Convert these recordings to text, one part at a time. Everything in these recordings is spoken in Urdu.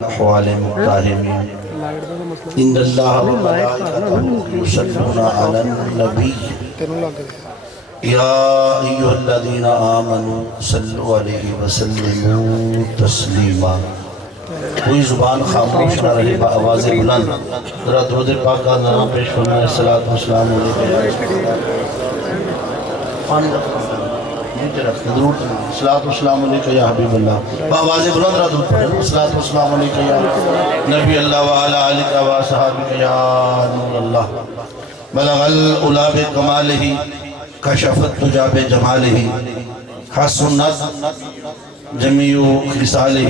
أحوال متاهمين إن الله وملائكته يصلون على النبي يا أيها الذين آمنوا صلوا عليه وسلموا تسلیما۔ کوئی زبان خاموش نہ رہے با آواز بلند ذرا درود پاک کا نام پیش فرمائے۔ الصلاۃ والسلام علیکم۔ الصلاۃ والسلام علیکم یا حبیب اللہ۔ بآواز بلند ذرا درود پڑھیں۔ الصلاۃ والسلام علیکم یا نبی اللہ وعلی آلک وصحبہ یا نور اللہ۔ بلغ العلا بکمالہ کشف الدجی بجمالہ حسنت جمیع خصالہ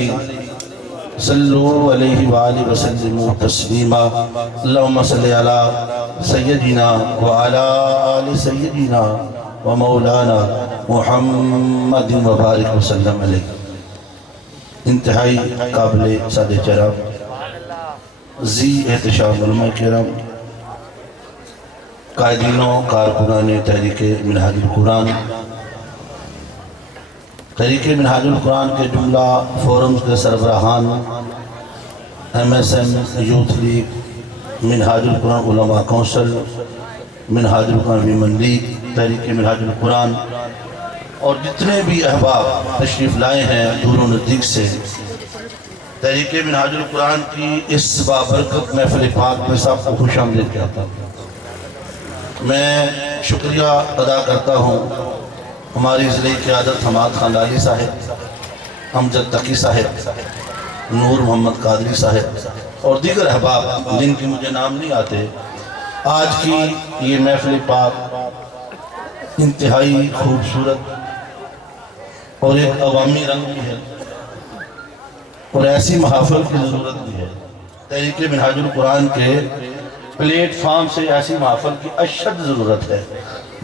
صلو علیہ وآلہ وسلم تسلیما۔ اللہم صلی علی سیدنا وعلی آل سیدنا ومولانا محمد وبارک وسلم علیہ۔ انتہائی قابل سادہ چراب ذی احتشام علماء کرام، قائدین و کارکنان تحریک منہاج القرآن، تحریک منہاج القرآن کے جملہ فورمز کے سربراہان، MSM یوتھ لیگ، منہاج القرآن علماء کونسل، منہاج القرآن ویمن لیگ، تحریک منہاج القرآن اور جتنے بھی احباب تشریف لائے ہیں دور و نزدیک سے، تحریک منہاج القرآن کی اس بابرکت محفل پاک میں سب کو خوش آمدید کہتا ہوں۔ میں شکریہ ادا کرتا ہوں ہماری ضلعی قیادت حماد خان لالی صاحب، امجد تقی صاحب، نور محمد قادری صاحب اور دیگر احباب جن کی مجھے نام نہیں آتے۔ آج کی یہ محفل پاک انتہائی خوبصورت اور ایک عوامی رنگ بھی ہے اور ایسی محافل کی ضرورت بھی ہے۔ تحریک منہاج القرآن کے پلیٹ فارم سے ایسی محافل کی اشد ضرورت ہے۔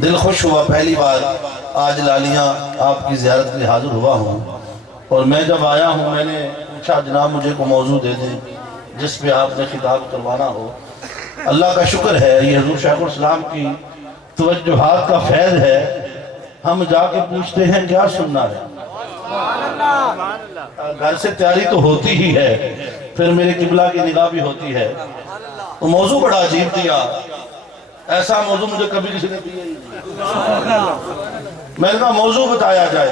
دل خوش ہوا، پہلی بار آج لالیاں آپ کی زیارت کے لیے حاضر ہوا ہوں اور میں جب آیا ہوں میں نے پوچھا جناب مجھے کو موضوع دے دیں جس پہ آپ نے خطاب کروانا ہو۔ اللہ کا شکر ہے یہ حضور شیخ الاسلام کی توجہات کا فیض ہے، ہم جا کے پوچھتے ہیں کیا سننا ہے۔ گھر سے تیاری تو ہوتی ہی ہے، پھر میرے قبلہ کی نگاہ بھی ہوتی ہے۔ وہ موضوع بڑا عجیب دیا، ایسا موضوع مجھے کبھی کسی نے دیا ہی نہیں۔ میں نے کہا موضوع بتایا جائے،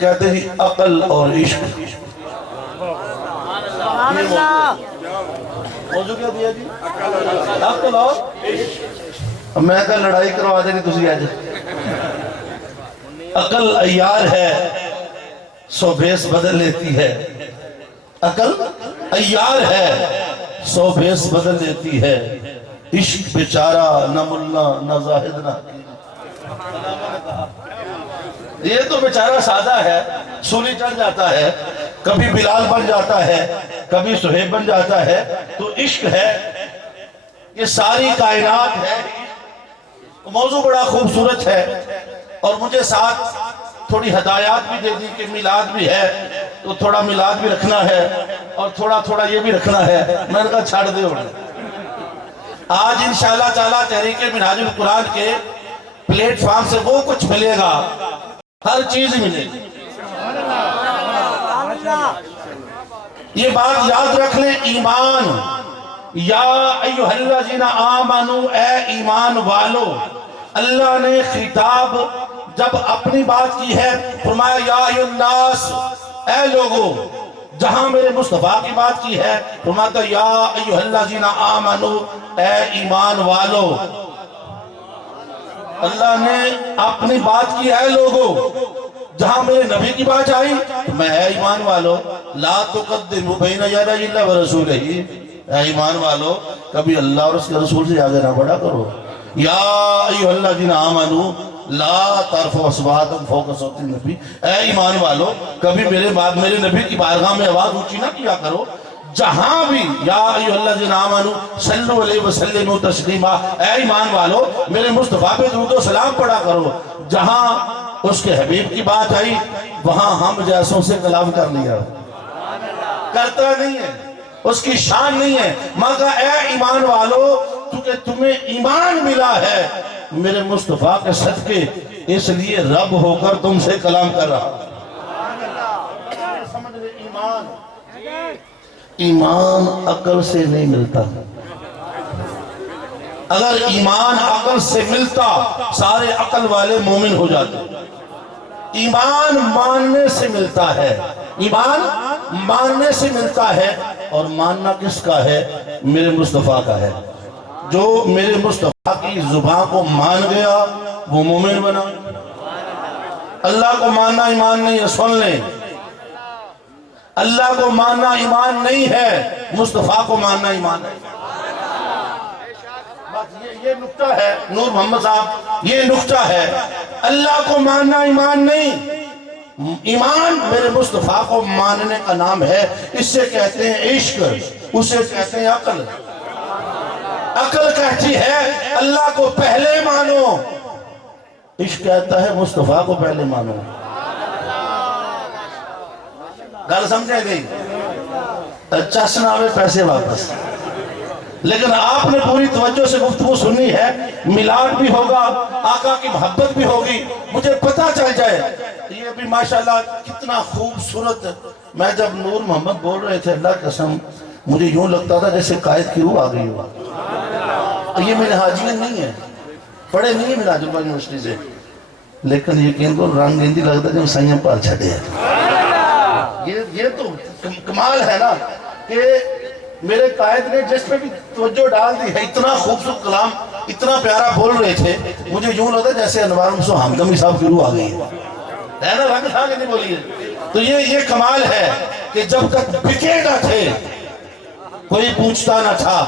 کہتے ہیں عقل اور عشق۔ موضوع کیا دیا جی؟ عقل اور عشق۔ میں کہا لڑائی کروا دیں گے تسی آج۔ عقل عیار ہے سو بھیس بدل لیتی ہے، عقل عیار ہے سو بھیس بدل لیتی ہے، عشق بیچارہ نہ ملا نہ زاہد نہ حکیم۔ یہ تو بیچارہ سادہ ہے، سولی چڑھ جاتا ہے، کبھی بلال بن جاتا ہے، کبھی سہیب بن جاتا ہے، تو عشق ہے، یہ ساری کائنات ہے۔ موضوع بڑا خوبصورت ہے اور مجھے ساتھ تھوڑی ہدایات بھی دے دی کہ میلاد بھی ہے تو تھوڑا میلاد بھی رکھنا ہے اور تھوڑا یہ بھی رکھنا ہے۔ میں نے کہا چھاڑ دے ہونے۔ آج انشاءاللہ تعالیٰ تحریک منہاج القرآن کے پلیٹ فارم سے وہ کچھ ملے گا، ہر چیز ملے گی۔ یہ بات یاد رکھ لیں، ایمان، یا ایہا الذین آمنو، اے ایمان والو۔ اللہ نے خطاب جب اپنی بات کی ہے فرمایا یا ایہا الناس، اے لوگو۔ جہاں میرے مصطفیٰ کی بات کی ہے فرماتا یا ایہا الذین آمنو، اے ایمان والو۔ اللہ نے اپنی بات کی اے لوگو، جہاں میرے نبی کی بات آئی تو میں اے ایمان والو، لا تقدموا بین یدی اللہ ورسولہ، اے ایمان والو کبھی اللہ اور اس کے رسول سے آگے نہ بڑھا کرو۔ یا ایہا الذین آمنو لا ترفعوا اصواتکم فوق صوت النبی، اے ایمان والو کبھی میرے نبی کی بارگاہ میں آواز اونچی نہ کیا کرو۔ جہاں بھی یا ایہا الذین آمنو صلو علیہ وسلم تسلیما، اے ایمان والو میرے مصطفیٰ پہ درود و سلام پڑھا کرو۔ جہاں اس کے حبیب کی بات آئی وہاں ہم جیسوں سے کلام کر لیا، کرتا نہیں ہے، اس کی شان نہیں ہے۔ مگر اے ایمان والو کیونکہ تمہیں ایمان ملا ہے میرے مصطفیٰ کے صدقے، اس لیے رب ہو کر تم سے کلام کر رہا۔ سمجھ لے ایمان، ایمان عقل سے نہیں ملتا. اگر ایمان عقل سے ملتا سارے عقل والے مومن ہو جاتے. ایمان ماننے سے ملتا ہے. ایمان ماننے سے ملتا ہے. اور ماننا کس کا ہے؟ میرے مصطفیٰ کا ہے. جو میرے مصطفیٰ کی زبان کو مان گیا وہ مومن بنا. اللہ کو ماننا ایمان نہیں ہے. سن لیں, اللہ کو ماننا ایمان نہیں ہے, مصطفیٰ کو ماننا ایمان ہے. یہ نقطہ ہے نور محمد صاحب, یہ نقطہ ہے. اللہ کو ماننا ایمان نہیں, ایمان میرے مصطفیٰ کو ماننے کا نام ہے. اس سے کہتے ہیں عشق, اسے کہتے ہیں عقل. عقل کہتی ہے اللہ کو پہلے مانو, عشق کہتا ہے مصطفیٰ کو پہلے مانو. گل سمجھے گئی؟ اچھا سناوے پیسے واپس. لیکن آپ نے پوری توجہ سے گفتگو سنی ہے. میلاد بھی ہوگا, آقا کی محبت بھی ہوگی. مجھے پتہ چل جائے یہ بھی ماشاءاللہ کتنا خوبصورت. میں جب نور محمد بول رہے تھے اللہ قسم مجھے یوں لگتا تھا جیسے قائد کی روح آ گئی ہوا. یہ میرے حاجیین نہیں ہے, پڑھے نہیں ہے میرا عجلبہ یونیورسٹی سے, لیکن یقین کو رنگ گندی لگتا ہے جب سنیم پار چھڑے ہیں. یہ تو کمال ہے نا کہ میرے قائد نے جس پہ بھی توجہ ڈال دی ہے. اتنا خوبصورت کلام, اتنا پیارا بول رہے تھے, مجھے یوں لگتا ہے جیسے انوار مسو حمدمی صاحب کی روح آ گئی ہے نا. رنگ تھا کہ نہیں بولیے. تو یہ کمال ہے کہ جب تک بکے نہ تھے کوئی پوچھتا نہ تھا,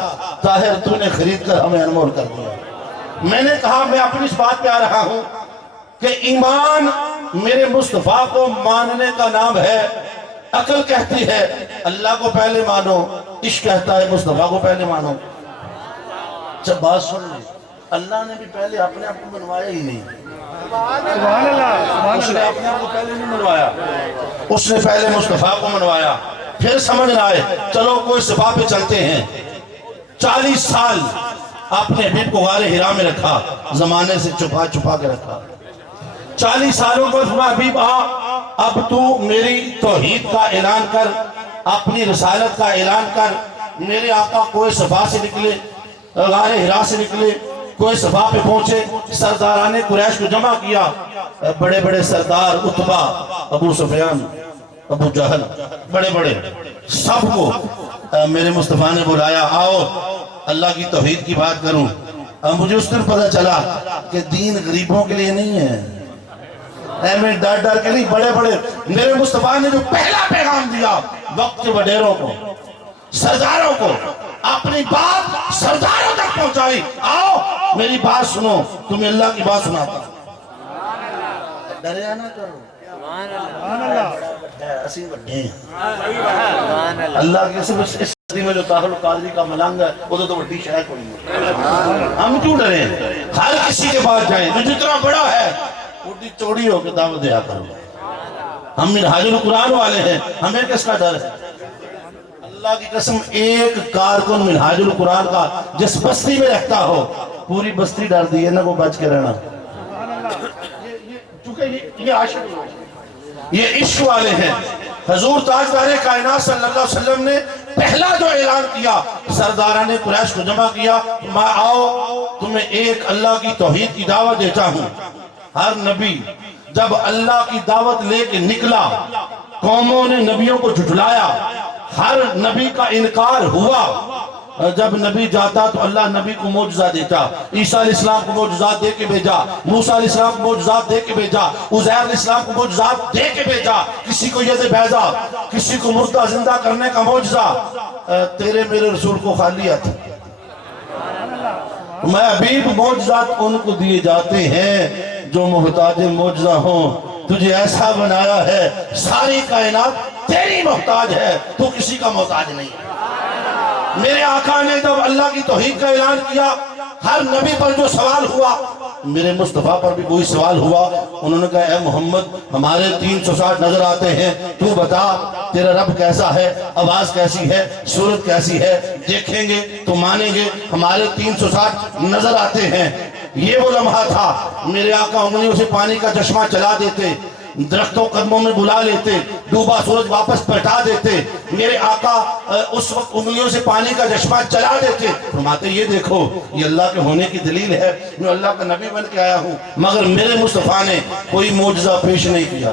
طاہر تو نے خرید کر ہمیں انمول کر دیا. میں نے کہا میں اپنی اس بات پہ آ رہا ہوں کہ ایمان میرے مصطفیٰ کو ماننے کا نام ہے. عقل کہتی ہے اللہ کو پہلے مانو, عشق کہتا ہے مصطفیٰ کو پہلے مانو. جب بات سن لیں, اللہ نے بھی پہلے اپنے آپ کو منوایا ہی نہیں. اس نے اپنے آپ کو پہلے نہیں منوایا, اس نے پہلے مصطفیٰ کو منوایا. پھر سمجھ نہ آئے چلو کوئی صفحہ پہ چلتے ہیں. 40 سال آپ نے حبیب کو غار حرا میں رکھا, زمانے سے چھپا چھپا کے رکھا. 40 سالوں کو فرمایا حبیب اب تو میری توحید کا اعلان کر, اپنی رسالت کا اعلان کر. میرے آقا کوئی صفحہ سے نکلے, غار حرا سے نکلے, کوئی صفحہ پہ پہنچے. سرداران قریش کو جمع کیا, بڑے بڑے سردار عتبہ, ابو سفیان, ابو جہل, بڑے بڑے سب کو میرے مصطفیٰ نے بلایا, آؤ اللہ کی توحید کی بات کروں. مجھے اس دن پتہ چلا کہ دین غریبوں کے لیے نہیں ہے, میں ڈر ڈر کے نہیں. بڑے بڑے میرے مصطفیٰ نے جو پہلا پیغام دیا وقت کے وڈیروں کو, سرداروں کو, اپنی بات سرداروں تک پہنچائی. آؤ میری بات سنو, تمہیں اللہ کی بات سناتا. ڈریا نہ کرو, اللہ کے صرف اس صدی میں جو طاہر القادری کا ملنگ ہے وہ تو بڑی شہر کوئی نہیں. ہم کیوں ڈریں؟ ہر کسی کے پاس جائیں جو جتنا بڑا ہے اٹھی چوڑی ہو کے دعوت دیا کرو. ہم منہاج القرآن والے ہیں, ہمیں کس کا ڈر ہے؟ اللہ کی قسم ایک کارکن منہاج القرآن کا جس بستی میں رہتا ہو پوری بستی ڈر دی ہے نا, وہ بچ کے رہنا. چونکہ یہ عاشق, یہ عشق والے ہیں. حضور تاجدار کائنات صلی اللہ علیہ وسلم نے پہلا جو اعلان کیا, سرداران قریش کو جمع کیا, میں آؤ تمہیں ایک اللہ کی توحید کی دعوت دیتا ہوں. ہر نبی جب اللہ کی دعوت لے کے نکلا قوموں نے نبیوں کو جھٹلایا, ہر نبی کا انکار ہوا. جب نبی جاتا تو اللہ نبی کو معجزہ دیتا. عیسیٰ علیہ السلام کو معجزات دے کے بھیجا, موسیٰ علیہ السلام کو معجزات دے کے بھیجا, عزیر علیہ السلام کو معجزات دے کے بھیجا. کسی کو ید بیضا, کسی کو مردہ زندہ کرنے کا معجزہ. تیرے میرے رسول کو خالیت, میں حبیب معجزات ان کو دیے جاتے ہیں جو محتاج معجزہ ہوں. تجھے ایسا بنایا ہے ساری کائنات تیری محتاج ہے, تو کسی کا محتاج نہیں. میرے آقا نے جب اللہ کی توحید کا اعلان کیا, ہر نبی پر جو سوال ہوا میرے مصطفیٰ پر بھی وہی سوال ہوا. انہوں نے کہا اے محمد ہمارے 360 نظر آتے ہیں, تو بتا تیرا رب کیسا ہے, آواز کیسی ہے, صورت کیسی ہے, دیکھیں گے تو مانیں گے. ہمارے 360 نظر آتے ہیں. یہ وہ لمحہ تھا میرے آقا انگلیوں سے پانی کا چشمہ چلا دیتے, درختوں قدموں میں بلا لیتے، ڈوبا سورج واپس پلٹا دیتے، میرے آقا اس وقت انگلیوں سے پانی کا چشمہ چلا دیتے. فرماتے یہ دیکھو یہ اللہ کے ہونے کی دلیل ہے، میں اللہ کا نبی بن کے آیا ہوں، مگر میرے مصطفیٰ نے کوئی معجزہ پیش نہیں کیا.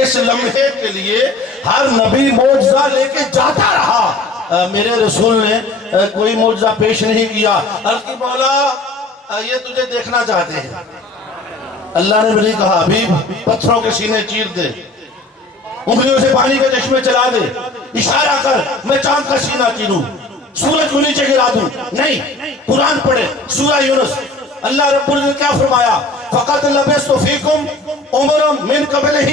اس لمحے کے لیے ہر نبی معجزہ لے کے جاتا رہا، میرے رسول نے کوئی معجزہ پیش نہیں کیا. عرض کی مولا یہ تجھے دیکھنا چاہتے ہیں. اللہ نے بھی کہا حبیب پتھروں کے سینے چیر دے، انگلیوں سے پانی کے چشمے چلا دے، اشارہ کر میں چاند کا سینہ چیروں، سورج کو نیچے گرا دوں. نہیں، قرآن پڑھے سورہ یونس. اللہ رب العزت نے کیا فرمایا؟ فَقَدْ لَبِثْتُ فِيكُمْ عُمُرًا مِّن قَبْلِهِ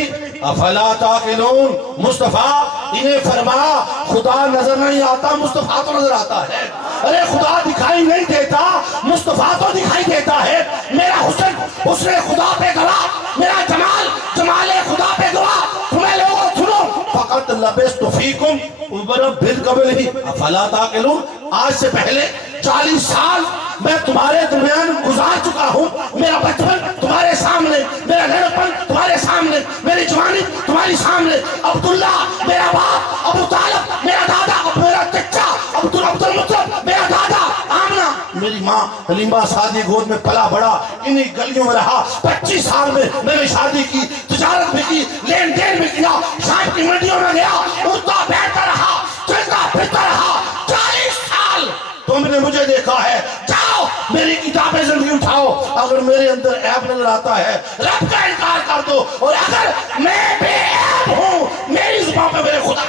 أَفَلَا تَعْقِلُونَ. مصطفیٰ انہیں فرما خدا نظر نہیں آتا، مصطفیٰ تو نظر آتا ہے. ارے خدا دکھائی نہیں دیتا، مصطفیٰ تو دکھائی دیتا ہے. میرا حسن حسن خدا پہ گواہ، میرا جمال جمال خدا پہ گواہ. تمہیں لوگوں سنو، فَقَدْ لَبِثْتُ فِيكُمْ عُمُرًا مِّن قَبْلِهِ أَفَلَا تَعْقِلُونَ. آج سے پہلے 40 سال میں تمہارے درمیان گزار چکا ہوں. میرا بچپن تمہارے سامنے، میرا لڑکپن تمہارے سامنے، میری جوانی تمہاری سامنے. عبداللہ میرا باپ، ابو طالب میرا دادا، میرا چچا عبد المطلب میرا دادا، آمنہ میری ماں، حلیمہ سعدی گود میں پلا بڑا، انہی گلیوں میں رہا. 25 سال میں میں نے شادی کی، تجارت بھی کی، لین دین بھی کیا، شام کی منڈیوں میں گیا، اٹھتا بیٹھتا رہا، چلتا پھرتا رہا. 40 سال تم نے مجھے دیکھا ہے. جاؤ میری کتابیں زندگی اٹھاؤ، اگر میرے اندر عیب نظر آتا ہے رب کا انکار کر دو، اور اگر میں بے عیب ہوں میری زبان پہ میرے خدا.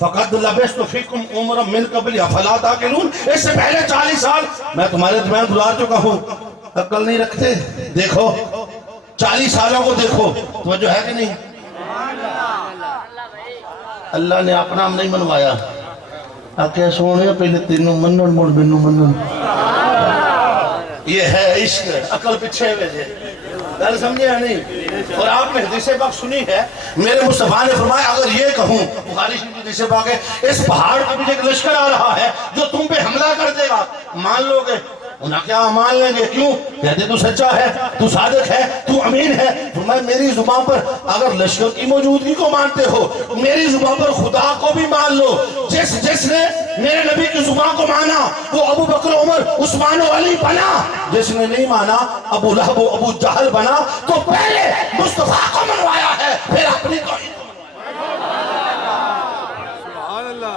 فَقَدْ لَبِثْتُ فِيكُمْ عُمُرًا مِّن قَبْلِهِ أَفَلَا تَعْقِلُونَ. اس سے پہلے 40 سال میں تمہارے درمیان گزار چکا ہوں، عقل نہیں رکھتے. دیکھو 40 سالوں کو دیکھو، توجہ ہے کہ نہیں؟ اللہ نے اپنا نام نہیں منوایا، آکے سونے پہلے تینوں منن مڑ بینوں منن. یہ ہے عشق، عقل پچھے ویجے گل سمجھے ہے نہیں. اور آپ نے حدیث پاک سنی ہے، میرے مصطفیٰ نے فرمایا اگر یہ کہوں، بخاری شریف کی حدیث پاک ہے، اس پہاڑ پر مجھے ایک لشکر آ رہا ہے جو تم پہ حملہ کر دے گا، مان لو گے؟ انہاں کیا مان لیں گے؟ کیوں؟ کہتے تو سچا ہے، تو صادق ہے، تو امین ہے. فرمایا میری زبان پر اگر لشکر کی موجودگی کو مانتے ہو، میری زبان پر خدا کو بھی مان لو. جس نے میرے نبی کی زبان کو مانا وہ ابو بکر عمر عثمان و علی بنا، جس نے نہیں مانا ابو لہب و ابو جہل بنا. تو پہلے مصطفیٰ کو منوایا ہے، پھر اپنی توحید.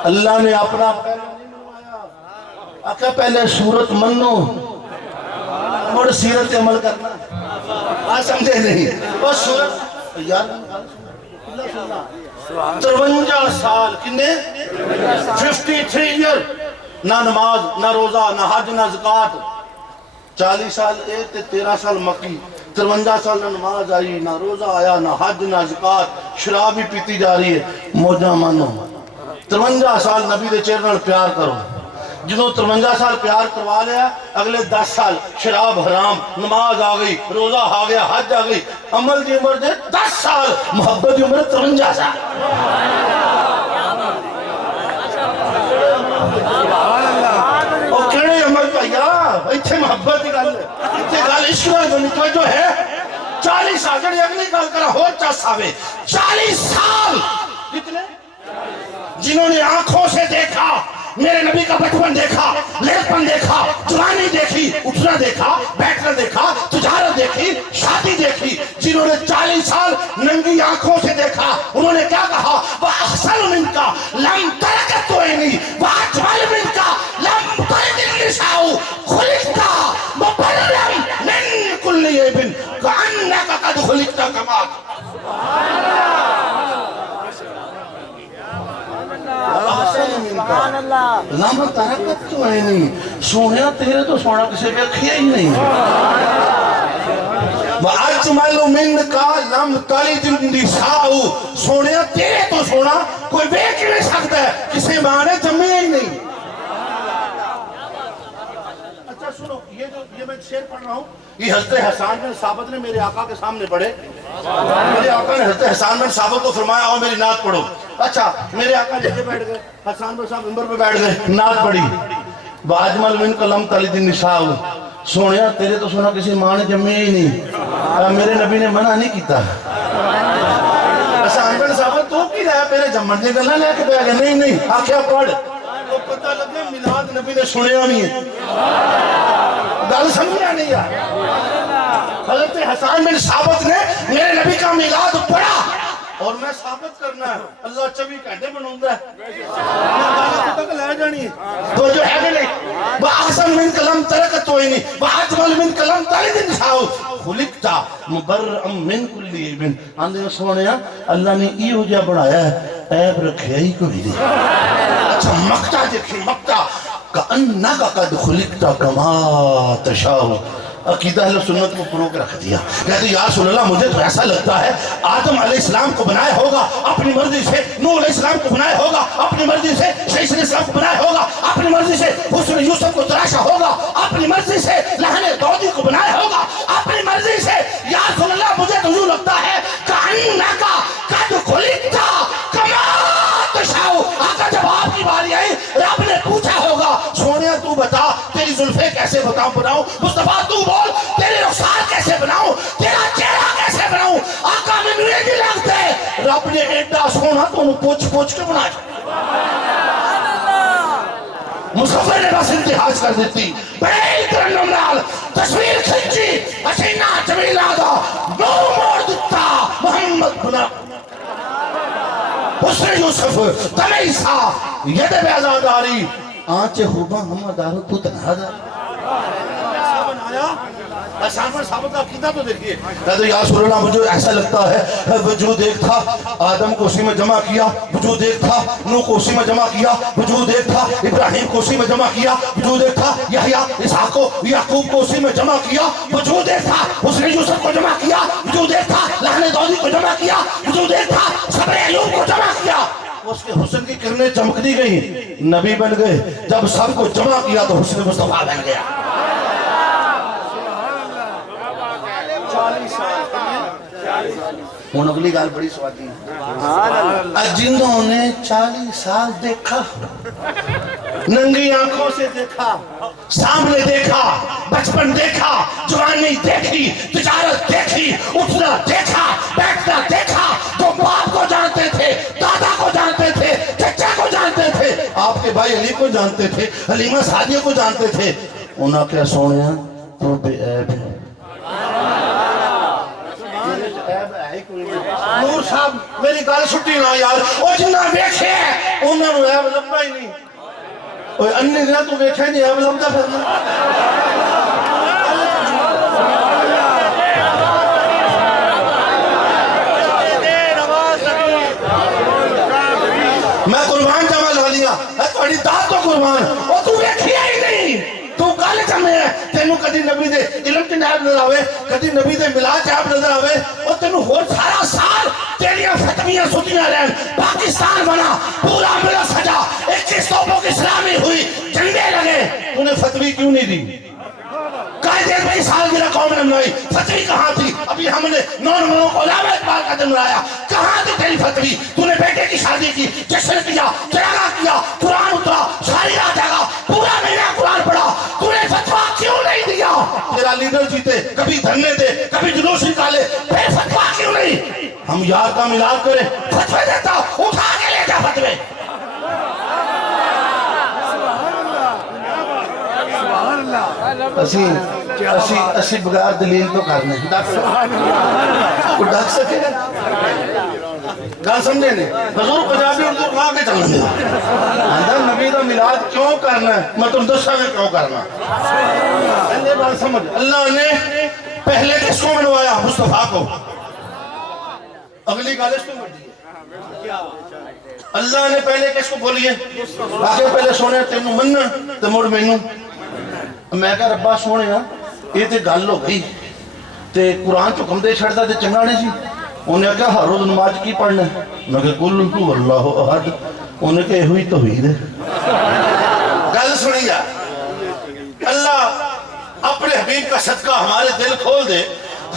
اللہ نے اپنا پہلے نہیں منوایا، آقا پہلے صورت منو اور سیرت عمل کرنا. آج سمجھے نہیں؟ بس صورت یاد 53 سال کنے 53 ایئر، نہ نماز نہ روزہ نہ حج نہ زکات. 40 سال ایک 13 سال مکی، 53 سال نہ نماز آئی نہ روزہ آیا نہ حج نہ زکات، شراب بھی پیتی جا رہی ہے. موجہ مانو 53 سال نبی دے چہرے نال پیار کرو. جنہوں 53 سال پیار کروا لیا، اگلے 10 سال شراب حرام، نماز آ گئی، روزہ آ گیا، حج آ گئی. عمل دی عمر دے 10 سال، محبت دی عمر 53 سال. اور کہنے عمل پہیا ایتھے محبت دی گل ہے، ایتھے گل عشق دی توجہ ہے. 40 سال جڑی اگلی گل کرا ہو چاس آوے. 40 سال کتنے؟ جنہوں نے آنکھوں سے دیکھا، میرے نبی کا بچپن دیکھا، لڑکپن دیکھا، جوانی دیکھی، اٹھنا دیکھا، بیٹھنا دیکھا، تجارت دیکھی، شادی دیکھی. جنہوں نے 40 سال ننگی آنکھوں سے دیکھا، انہوں نے کیا کہا؟ وَأَحْسَنُ مِنْكَ لَمْ تَرَكَتْ عَيْنِي وَأَجْمَلُ مِنْكَ لَمْ تَلِدِ النِّسَاءُ خُلِقْتَ مُبَرًّا مِنْ كُلِّ عَيْبٍ كَأَنَّكَ قَدْ خُلِقْتَ كَمَا. لم ترکت تو ہے نہیں، سونیا تیرے تو سونا کسی کے کھیا ہی نہیں. وَأَجْمَلُ مِنْكَ لَمْ تَلِدِ النِّسَاءُ. سونیا تیرے تو سونا کوئی بیچ نہیں سکتا ہے، کسی ماں نے جمعی ہی نہیں. اچھا سنو، یہ میں شعر پڑھ رہا ہوں، یہ حضرت حسان بن ثابت نے میرے آقا کے سامنے پڑھے. میرے آقا نے حضرت حسان بن ثابت کو فرمایا اور میری نعت پڑھو. اچھا میرے آقا جیسے بیٹھ گئے, حسان بن ثابت ممبر پہ بیٹھ گئے, نعت پڑھی. واجمل من کلم تلد النساء. سونیا تیرے تو سونا کسی ماں نے جمے ہی نہیں, میرے نبی نے منع نہیں کیتا. حسان بن ثابت تو کی رہا میرے جمن دے گلا لے کے بیٹھ گئے. نہیں نہیں آخیا پڑھ, تو پتہ لگے میلاد نبی نے سنیا نہیں ہے. گل سمجھا نہیں یار. حضرت حسان بن ثابت نے میرے نبی کا میلاد پڑھا اور میں ثابت کرنا ہے اللہ 24 گھنٹے بناؤں گا. تک لے جانی تو جو ہے نہیں بَأَحْسَنَ مِنْ كَلَمْ تَرَكَتْوَيْنِ وَأَجْمَلْ مِنْ كَلَمْ تَلِدِ النِّسَاءُ خُلِقْتَ مُبَرَّأً مِنْ كُلِّ عَیْبٍ. آندے سونیا اللہ نے ایہو جا بنایا ہے, عیب رکھیا ہی کوئی نہیں. اچھا مقطع دیکھیں, مقطع کَأَنَّكَ قَدْ خُلِقْتَ كَمَا تَشَاءُ. عقیدہ اہل سنت کو پرو کے رکھ دیا. کہتے یا رسول اللہ مجھے تو ایسا لگتا ہے آدم علیہ السلام کو بنایا ہوگا اپنی مرضی سے, نوح علیہ السلام کو بنایا ہوگا اپنی مرضی سے, شیخ علیہ السلام کو بنایا ہوگا اپنی مرضی سے, حسن یوسف کو تراشا ہوگا اپنی مرضی سے, لہن دودی کو بنایا ہوگا اپنی مرضی سے. یا رسول اللہ مجھے تو یوں لگتا ہے کَأَنَّكَ قَدْ خُلِقْتَ كَمَا تَشَاءُ. آقا جب آپ کی باری آئی رب نے پوچھا ہوگا سونیا تو بتا تیری زلفیں کیسے بناؤں, مصطفیٰ تو بول تیری رخسار کیسے بناؤں, تیرا چہرہ کیسے بناؤں. آقا میں مجھے نہیں لگتے رب نے ایڈا سونا تو انہوں پوچھ پوچھ کے بنایا. مصطفیٰ نے بس انتہاج کر دیتی, بیل کرنم نال تصویر کھنچی, حسینہ جمیلہ دا نو موڑ دیتا محمد بنا. حسن یوسف دم عیسیٰ ید بیازاداری آنچے خوباں ہمہ دارو تو تنہا دار. حسان بن ثابت کا عقیدہ تو دیکھئے. کہتے یا رسول اللہ مجھے ایسا لگتا ہے وجود ایک تھا, آدم کو اسی میں جمع کیا, وجود ایک تھا, نوح کو اسی میں جمع کیا, وجود ایک تھا, ابراہیم کو اسی میں جمع کیا, وجود ایک تھا, یحییٰ اسحاق کو یعقوب کو اسی میں جمع کیا, وجود ایک تھا, حسن یوسف کو جمع کیا, وجود ایک تھا, لہن دودی کو جمع کیا, وجود ایک تھا, صبر ایوب کو جمع کیا. اس کے حسن کی کرنیں چمکتی گئی, نبی بن گئے. جب سب کو جمع کیا تو حسن مصطفیٰ بن گیا. ہوں اگلی گال بڑی سوادی ہے. جنہوں نے 40 سال دیکھا, ننگی آنکھوں سے دیکھا, سامنے دیکھا, بچپن دیکھا, جوانی دیکھی, تجارت دیکھی, اٹھنا دیکھا, بیٹھنا دیکھا, تو باپ کو جانتے تھے, دادا کو جانتے تھے, چچا کو جانتے تھے, آپ کے بھائی علی کو جانتے تھے, حلیمہ سعدیہ کو جانتے تھے. انہاں کیا سونیا تو بے عیب ہے. نور صاحب میری گال چھٹی نہ یار, وہ جنہ ویکھے انہوں نے عیب لبا ہی نہیں. اوہ انی دنیا تو ویکھے نہیں عیب لبدا پھرنا. میں قربان جمع لگا لیا ہے تھوڑی داد تو قربان, وہ تو ویکھے ہی نہیں. تو گل جمع ہے تینوں کدی نبی دے علم کی نائب نظر آوے, کدی نبی دے ملاد جاب نظر آوے, اور تینوں ہور سارا سال تیریاں فتمیاں سوتیاں رہن. پاکستان بنا, پورا ملک سجا, 21 توپوں کی سلامی ہوئی, جھنڈے لگے, انہیں فتوی کیوں نہیں دی؟ قائد بھائی سال گرہ قوم نے منائی, فتوی کہاں تھی؟ ابھی ہم نے 9 نمبروں کو علامہ اقبال کا دن منایا, کہاں تھی تیری فتوی؟ تو نے بیٹے کی شادی کی, جشن کیا, چراغا کیا, قرآن اترا, ساری رات جاگا, پورا مہینہ قرآن پڑھا, تو نے فتویٰ کیوں نہیں دیا؟ تیرا لیڈر جیتے, کبھی دھرنے دے, کبھی جلوس نکالے, پھر فتویٰ کیوں نہیں؟ ہم یار کا ملاد کریں, فتوے دیتا, اٹھا کے لے جا فتوے. اسی بغیر دلیل تو کرنے کو ڈھک سکے گا گا سمجھے نہیں. حضور پنجابی اردو کھا کے چلنے دے اندر نبی دا ملاد کیوں کرنا ہے, میں تم دسا میں کیوں کرنا. یہ بات سمجھ, اللہ نے پہلے کس کو منوایا؟ مصطفیٰ کو. اگلی گالش تو مر دی, اللہ نے پہلے کس کو بولیے؟ آگے پہلے سونے تینوں مننا تو مڑ مینوں. میں کہا ربا سونے یہ تے گل ہو گئی, تے قرآن تو کم دے چھڑتا تے چنگا نہیں سی. انہیں کہا ہر روز نماز کی پڑھنا ہے؟ میں کہا قل هو اللہ احد. انہیں کہا ہوئی توحید ہے. گل سنی جا, اللہ اپنے اپنے حبیب کا صدقہ ہمارے دل کھول دے.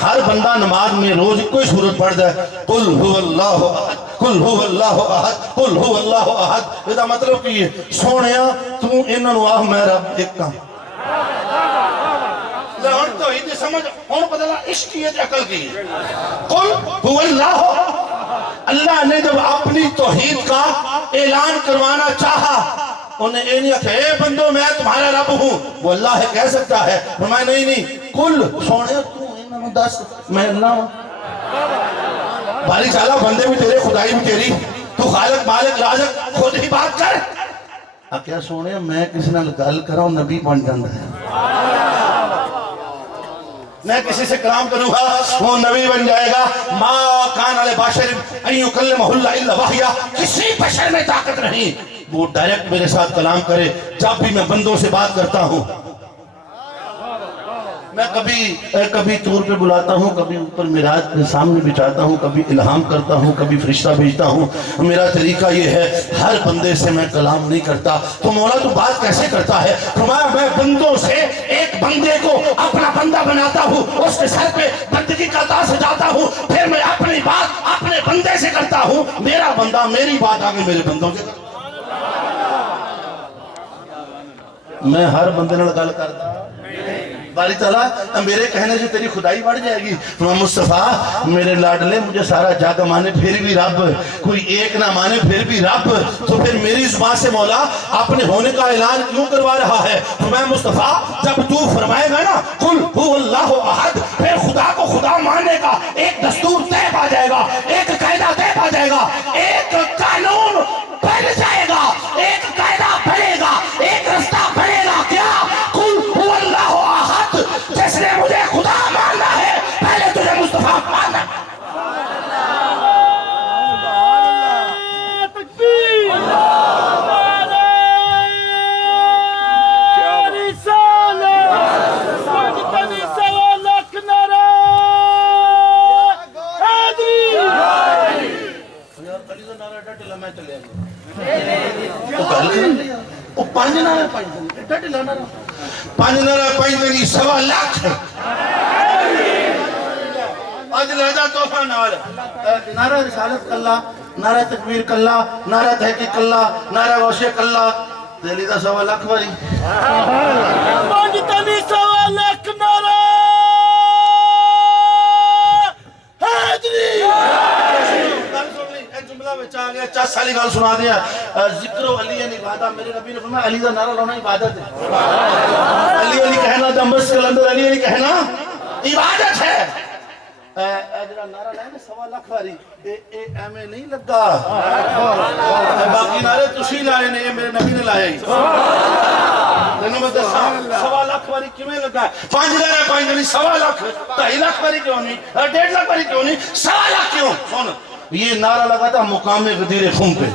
ہر بندہ نماز میں روز کوئی سورت پڑھ جائے, قل هو اللہ احد, قل هو اللہ احد, قل هو اللہ احد. اس کا مطلب کہ یہ سونیا تو انہاں نوں آہ میں رب ایک کام. ہن توحید سمجھ ہن پتہ لگا عشقیت عقل کی. قل هو اللہ, اللہ نے جب اپنی توحید کا اعلان کروانا چاہا انہیں یہ نہیں کہا اے بندو میں تمہارا رب ہوں, وہ اللہ ہے کہہ سکتا ہے, فرمایا نہیں قل سونیا تو انہوں دس میں اللہ ہوں. باری چالا بندے بھی تیرے, خدائی بھی تیری, تو خالق مالک رازق خود ہی بات کر. کیا سونے میں کسی نال گل کراں نبی بن جاندا ہے, میں کسی سے کلام کروں گا وہ نبی بن جائے گا. ما کان علی بشر ان یکلمہ اللہ الا وحیا, کسی بشر میں طاقت نہیں وہ ڈائریکٹ میرے ساتھ کلام کرے. جب بھی میں بندوں سے بات کرتا ہوں میں کبھی طور پہ بلاتا ہوں, کبھی اوپر معراج کے سامنے بچھاتا ہوں, کبھی الہام کرتا ہوں, کبھی فرشتہ بھیجتا ہوں. میرا طریقہ یہ ہے ہر بندے سے میں کلام نہیں کرتا. تو مولا تو بات کیسے کرتا ہے؟ فرمایا میں بندوں سے ایک بندے کو اپنا بندہ بناتا ہوں, اس کے سر پہ بندگی کا تاج سجاتا ہوں, پھر میں اپنی بات اپنے بندے سے کرتا ہوں, میرا بندہ میری بات آگے میرے بندوں سے کرتا. میں ہر بندے نال گل کرتا باری تعالیٰ میرے کہنے سے تیری خدائی بڑھ جائے گی. مصطفیٰ میرے لاڈلے مجھے سارا جگ مانے پھر بھی رب, کوئی ایک نہ مانے پھر بھی رب, تو پھر میری زبان سے مولا اپنے ہونے کا اعلان کیوں کروا رہا ہے؟ میں مصطفیٰ جب تو فرمائے گا نا قل هو اللہ احد, پھر خدا کو خدا ماننے کا ایک دستور طے پا جائے گا, ایک قاعدہ طے پا جائے گا, ایک قانون بن جائے گا, ایک قاعدہ بنے گا, ایک رستہ بنے گا. کیا؟ قل هو اللہ احد, جس نے مجھے خدا ماننا ہے پہلے تجھے مصطفیٰ ماننا. پانچ نعرہ پائیں سوا لاکھ آج لہذا توفہ نعرہ رسالت کلہ, نعرہ تکبیر کلہ, نعرہ تحقیق کلہ, نعرہ غوث کلہ. دہلی دا سوا لاکھ باری پانچ تنی سوا لاکھ نعرہ حیدری. جملہ بچا گیا 40 سالی گال سنا دیا. ذکر و علی عبادہ, میرے نبی نے فرمایا علی دا نعرہ لانا عبادت ہے. علی علی کہنا دمبس کے اندر علی علی کہنا عبادت ہے. جڑا نعرہ لائے نا سوا لاکھ واری ایمے نہیں لگا, باقی نعرے تسی لائے نے, یہ میرے نبی نے لائے. تینوں میں دساں سوا لاکھ واری کیویں لگا ہے؟ پانچ نعرہ پائیں نہیں سوا لاکھ, 2.5 لاکھ واری کیوں نہیں, 1.5 لاکھ واری کیوں نہیں, سوا لاکھ کیوں؟ سن یہ نعرہ لگا تھا مقام غدیر خم پہ.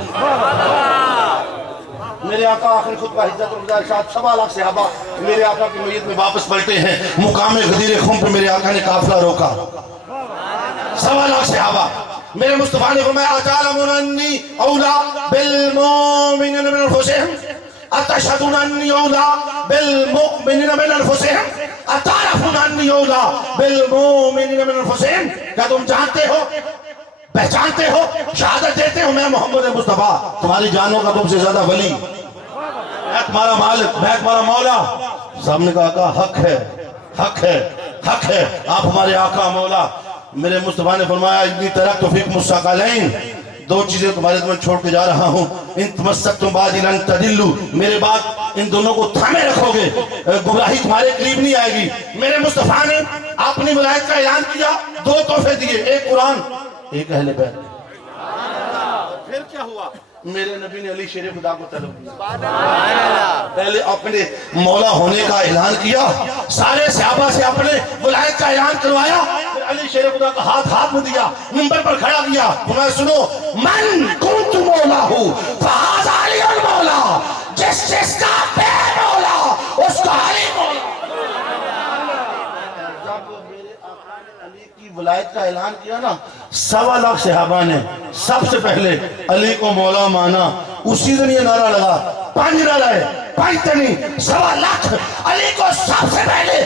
میرے آقا آخری خطبہ حجت الوداع ساتھ 1.25 لاکھ صحابہ میرے آقا کی میت میں واپس پلٹے ہیں. مقام غدیر خم پہ میرے آقا نے قافلہ روکا. 1.25 لاکھ صحابہ. میرے مصطفیٰ نے فرمایا اتعلمون انی اولا بالمؤمنین من انفسہم, اتشہدون انی اولا بالمؤمنین من انفسہم, اتعرفون انی اولا بالمؤمنین من انفسہم. کیا تم جانتے ہو, پہچانتے ہو, شہادت دیتے ہو میں محمد مصطفیٰ تمہاری جانوں کا تم سے زیادہ ولی, میں تمہارا مالک, میں تمہارا مولا. سب نے کہا حق ہے, حق ہے, حق ہے, آپ ہمارے آقا مولا. میرے مصطفیٰ نے فرمایا انی ترکت فیکم الثقلین, 2 چیزیں تمہارے دمن چھوڑ کے جا رہا ہوں. ان تمسکتم بعدی لن تضلوا, میرے بعد ان دونوں کو تھامے رکھو گے, گمراہی تمہارے قریب نہیں آئے گی. میرے مصطفیٰ نے اپنی ولایت کا اعلان کیا, 2 تحفے دیے, ایک قرآن, ایک اہل بیت. پھر کیا ہوا؟ میرے نبی نے علی شیر خدا کو طلب کیا, پہلے اپنے مولا ہونے کا اعلان کیا, سارے صحابہ سے اپنے ولایت کا اعلان کروایا, پھر علی شیر خدا کا ہاتھ میں دیا, منبر پر کھڑا کیا. تمہیں سنو, من کنت مولا ہوں فہذا علی المولا, جس کا بے مولا اس کا علی مولا. ولایت کا اعلان کیا نا, 1.25 لاکھ صحابہ نے سب سے پہلے علی کو مولا مانا. اسی دن یہ نعرہ لگا, 5 نعرہ ہے, 5 تنی 1.25 لاکھ, علی کو سب سے پہلے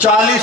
40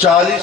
40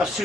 80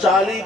40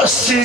80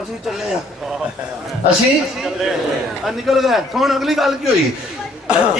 ਅਸੀਂ ਚੱਲੇ ਆ ਅਸੀਂ ਨਿਕਲ ਗਏ ਹੁਣ ਅਗਲੀ ਗੱਲ ਕੀ ਹੋਈ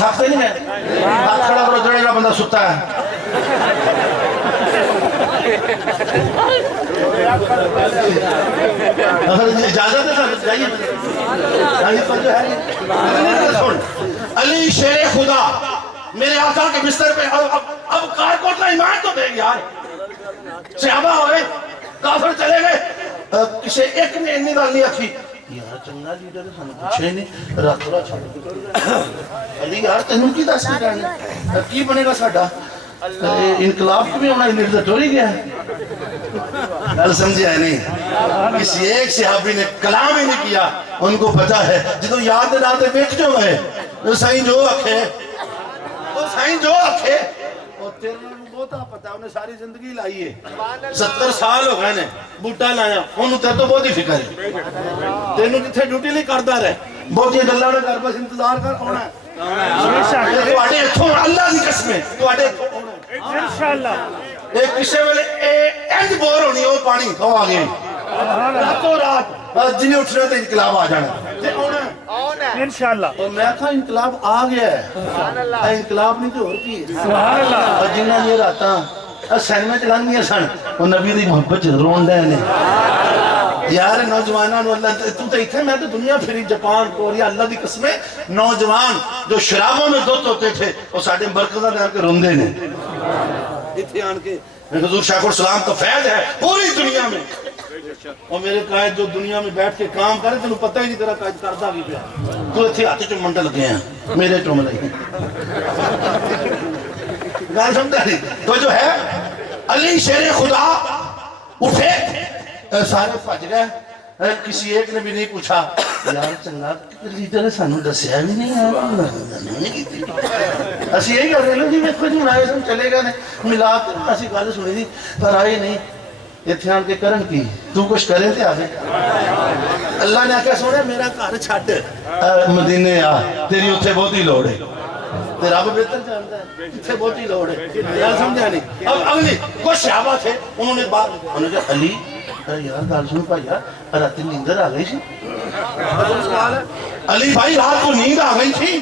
تھکتے نہیں ہیں؟ ہاتھ کھڑا کرو جڑے گا بندہ ستا ہے. اجازت ہے سر جائیے. علی شیر خدا میرے آقا کے بستر پہ اب کارکوٹ کا ایمان تو دے یار. صحابہ ہو گئے کافر چلے گئے کسی ایک نے انی گل نہیں آکھی یار چنگا لیڈر ہے سانو پوچھے نہیں رات رات چھڈ علی یار تینوں کی دس کے کی بنے گا ساڈا انقلاب کی بھی ہونا لیڈر تو ٹوری گیا ہے. گل سمجھے ہے نہیں. کسی ایک صحابی نے کلام ہی نہیں کیا. ان کو پتا ہے جدو یاد راتے ویکھ جو ہے سائیں جو آکھے وہ سائیں جو آکھے اور تیرے بہت پتا انہیں ساری زندگی لائی ہے. 70 سال ہو گئے نے بوٹا لایا انہوں تیرے تو بہت ہی فکر ہے. تینوں کتھے ڈیوٹی نہیں کردا رہے بہت ہی گلاں نہ کر بس انتظار کر ہونا ہے. تواڈے ہتھوں اللہ دی قسم ہے تواڈے ہتھوں ہونا ہے انشاءاللہ. ایک کسے ویلے اینج بور ہونی وہ پانی وہ آ گئے راتوں رات جنہیں اٹھنا تو انقلاب آ جانا انشاءاللہ. اور میں کہا انقلاب آ گیا ہے انقلاب نہیں تو اور کی اور جنہیں یہ راتا سینما چلانی ہے سن وہ نبی دی محبت رون دے نے یار. نوجوانوں اللہ تو اتنے میں تو دنیا پھری جاپان کوریا اللہ دی قسم ہے نوجوان جو شرابوں میں دھوت ہوتے تھے وہ ساڑھے مرکزہ لے کے روندے نے اتنے آن کے حضور شیخ الاسلام تو فیض ہے پوری دنیا میں. اور میرے قائد جو دنیا میں بیٹھ کے کام کرے تنہوں پتہ ہی نہیں تیرا قائد کردہ بھی پیا تو اتنے ہاتھ چو منڈل گئے ہیں میرے چو ملائی گال سمجھا نہیں. تو جو ہے علی شیر خدا اٹھے سارے پھج گئے کسی ایک نے بھی نہیں پوچھا یار چنگا لیڈر ہے سانو دسیا بھی نہیں ہے اسی یہی کر رہے ہیں جی ویکھو جی آئے سن چلے گئے ملا کے اسی گل سنی تھی پر آئے نہیں. اتنے آن کے کرن کی تو کچھ کرے تھے آگے اللہ نے آکھا سونے میرا گھر چھڈ مدینے آ تیری اتنے بہت ہی لوڑ ہے تیرا رب بہتر جانتا ہے اتنے بہت ہی لوڑ ہے. یار سمجھا نہیں. اب اگلی کچھ صحابہ تھے انہوں نے بات انہوں نے کہا علی یار گل سن بھائی یار رات نیندر آ گئی تھی. علی بھائی رات کو نیند آ گئی تھی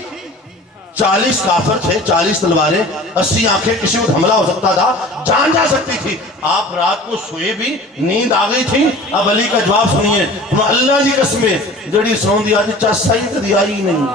40 کافر تھے 40 تلواریں 80 آنکھیں کسی وقت حملہ ہو سکتا تھا جان جا سکتی تھی آپ رات کو سوئے بھی نیند آ گئی تھی. اب علی کا جواب سنیے اللہ جی قسمیں جڑی سون دیا جی چاس ہی تو دیا ہی نہیں.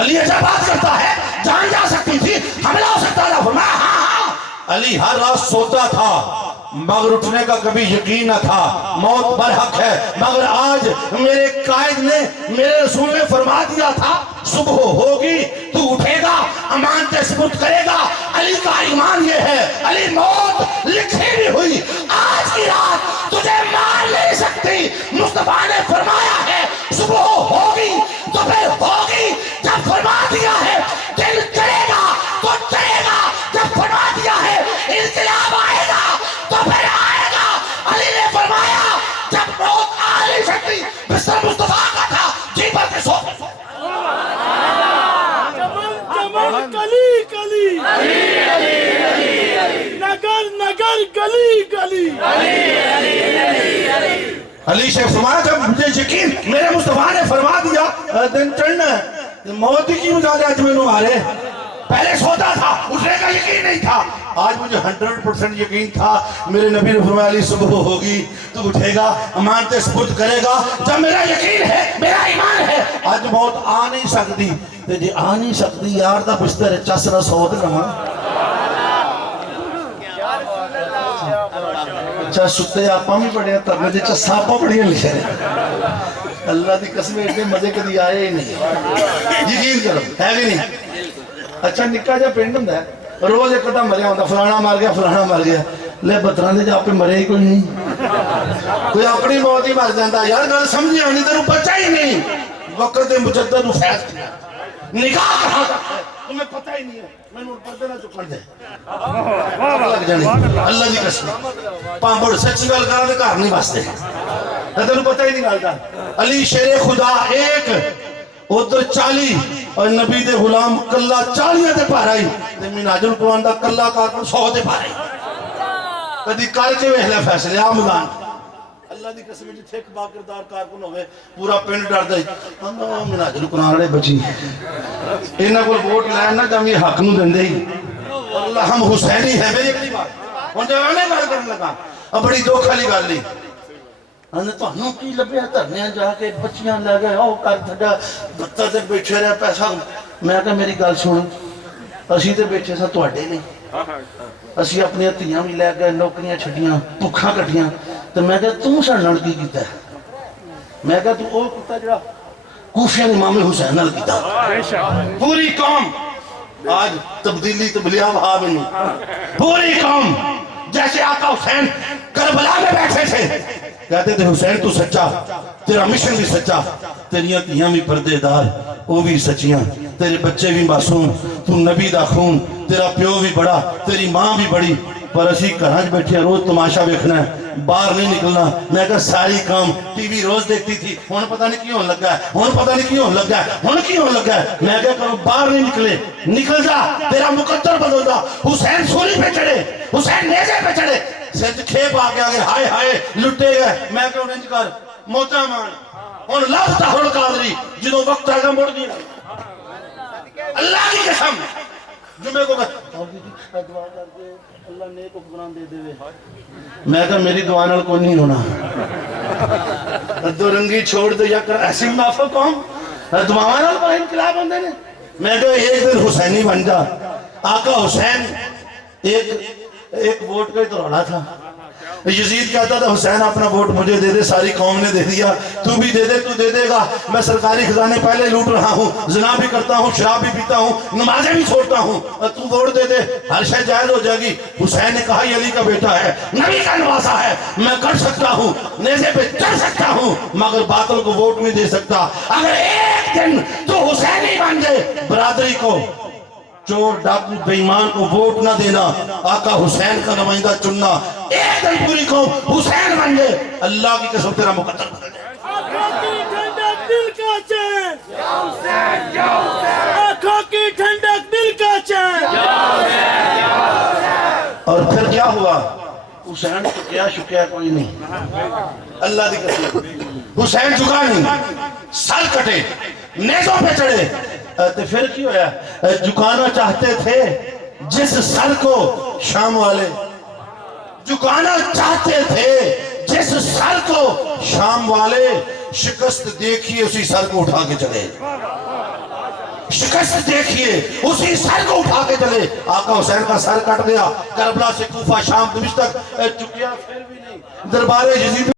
علی ایسا بات کرتا ہے جان جا سکتی تھی حملہ ہو سکتا تھا فرمایا ہاں. علی ہر رات سوتا تھا مگر اٹھنے کا کبھی یقین نہ تھا. موت برحق ہے مگر آج میرے قائد نے میرے رسول نے فرما دیا تھا صبح ہوگی تو اٹھے گا امان تے سپرد کرے گا. علی کا ایمان یہ ہے علی موت لکھی بھی ہوئی آج کی رات تجھے مار نہیں سکتی. مصطفیٰ نے فرمایا ہے صبح ہوگی تو پھر ہوگی جب فرما دیا ہے دل کرے گا تو چلے گا جب فرما دیا ہے انقلاب آئے گا تو پھر آئے گا. علی نے فرمایا جب موت آ نہیں سکتی بستر مصطفیٰ کا تھا جی پر کے سو گلی گلی نگر نگر گلی گلی علی شیخ فرمایا جب مجھے یقین میرے مصطفیٰ نے فرما دیا دن چڑھنا ہے موت کی مجھے آج میں نے مارے پہلے سوتا تھا اٹھنے کا یقین نہیں تھا آج مجھے 100% یقین تھا. میرے نبی نے فرمایا علی صبح ہوگی تو اٹھے گا امانت سپرد کرے گا. جب میرا یقین ہے میرا ایمان ہے آج موت آ نہیں سکتی جی آ نہیں سکتی یار دا بستر ہے چس نہ سو دے رہا اچھا ستے آپ بھی بڑے ہیں تب مجھے چساپا بڑی ہیں لکھے اللہ دی قسم اتنے مزے کدی آئے ہی نہیں. یقین کرو ہے بھی نہیں. اچھا نکا جا پینڈ ہوں ہے روز ایک قدم مریا ہوتا فلانا مار گیا لے بطران دے جا پہ مرے ہی کوئی نہیں کوئی اپنی موت ہی مر جاتا یار گل سمجھی آنی تیروں بچا ہی نہیں. وقت مجدد فیض کیا نکاح کہاں تک ہے تمہیں پتہ ہی نہیں ہے میں نے پردے نہ چکن دے لگ جانے اللہ دی قسم پامبڑ سچی گل کرا دے گھر نہیں بستے تینوں پتہ ہی نہیں گلتا. علی شیر خدا ایک ادھر 40 اور نبی دے غلام کلا 40 دے پار آئی منہاج القرآن دا کلا کارکن 100 دے پار آئی کدی کر کے ویکھ لے فیصلے آ مدان اللہ اللہ دی قسم جتھے ایک باکردار کارکن ہوئے پورا پنڈ ڈردا ہی منہاج القرآن والے بچی انہاں کول ووٹ لین نہ جاویں حق نو دیندے ہی اللہ ہم حسینی ہیں میری اگلی بات ہن جو میں گل کرن لگا بڑی دکھ والی گل نہیں انہیں تہنوں کی لبیا دھرنے جا کے بچیاں لے گئے او کر تھڈا بتر تے بیٹھے رہے پیسہ میں کہ میری گل سن اسی تے بیٹھے سا تواڈے نہیں اسی اپنی دھیاں بھی لے گئے نوکریاں چھڈیاں بھکھاں کٹیاں تے میں کہ توں ساڈے نال کی کیتا ہے میں کہ تو او کیتا جڑا کوفیاں امام حسین نال کیتا پوری قوم آج تبدیلی تبلیغ وہاں بھی نہیں پوری قوم جیسے آقا حسین کربلا میں بیٹھے تھے کہتے تھے حسین تو سچا تیرا مشن بھی سچا تیریاں تیاں بھی پردے دار وہ بھی سچیاں تیرے بچے بھی معصوم تو نبی دا خون تیرا پیو بھی بڑا تیری ماں بھی بڑی پر اسی گھراں بیٹھے روز تماشا دیکھنا ہے باہر نہیں نکلنا میں کہا ساری کام ٹی وی روز دیکھتی تھی ہن پتہ نہیں کیوں لگا ہے ہن پتہ نہیں کیوں لگا ہے ہن کیوں لگا ہے میں کہا کرو باہر نہیں نکلے نکل جا تیرا مقدر بدل دا حسین سولی پہ چڑھے حسین نیزے پہ چڑھے سر کھیپ آ گیا ہائے ہائے لٹے گئے میں کہا انہیں کر موتا مان ہن لفتا ہن قادری جدوں وقت آگا مڑ دیا اللہ کی قسم جمعے کو دعا کر دے اللہ نیک حکمران دے دے میں کہا میری دعا نال کوئی نہیں ہونا دو رنگی چھوڑ دے یا کر ایسی منافق قوم دعاواں نال پر انقلاب ہوندے نے میں کہا ایک دن حسینی بن جا آقا حسین ایک ووٹ کا ہی تو رولا تھا یزید کہتا تھا حسین اپنا ووٹ مجھے دے دے ساری قوم نے دے دیا تو بھی دے دے تو دے دے گا میں سرکاری خزانے پہلے لوٹ رہا ہوں زنا بھی کرتا ہوں شراب بھی پیتا ہوں نمازیں بھی چھوڑتا ہوں تو ووٹ دے دے ہر شے جائز ہو جائے گی حسین نے کہا یہ علی کا بیٹا ہے نبی کا نواسا ہے میں کر سکتا ہوں نیزے پہ چڑھ سکتا ہوں مگر باطل کو ووٹ نہیں دے سکتا اگر ایک دن تو حسینی بن جائے برادری کو چور ڈاکو بے ایمان کو ووٹ نہ دینا آقا حسین کا نمائندہ چننا ایک دن پوری قوم حسین بن گئے اللہ کی قسم تیرا مقدر بدل جائے آنکھوں کی ٹھنڈک دل کا چین یا حسین یا حسین آنکھوں کی ٹھنڈک دل کا چین یا حسین یا حسین اور پھر کیا ہوا حسین کو کیا شکیا کوئی نہیں اللہ کی قسم حسین جھکا نہیں سر کٹے نیزوں پہ چڑھے تو پھر کیا ہویا جھکانا چاہتے تھے جس سر کو شام والے جھکانا چاہتے تھے جس سر کو شام والے شکست دیکھیے اسی سر کو اٹھا کے چلے شکست دیکھیے اسی سر کو اٹھا کے چلے آقا حسین کا سر کٹ گیا کربلا سے کوفہ شام دمشق تک چکیا پھر بھی نہیں دربار یزید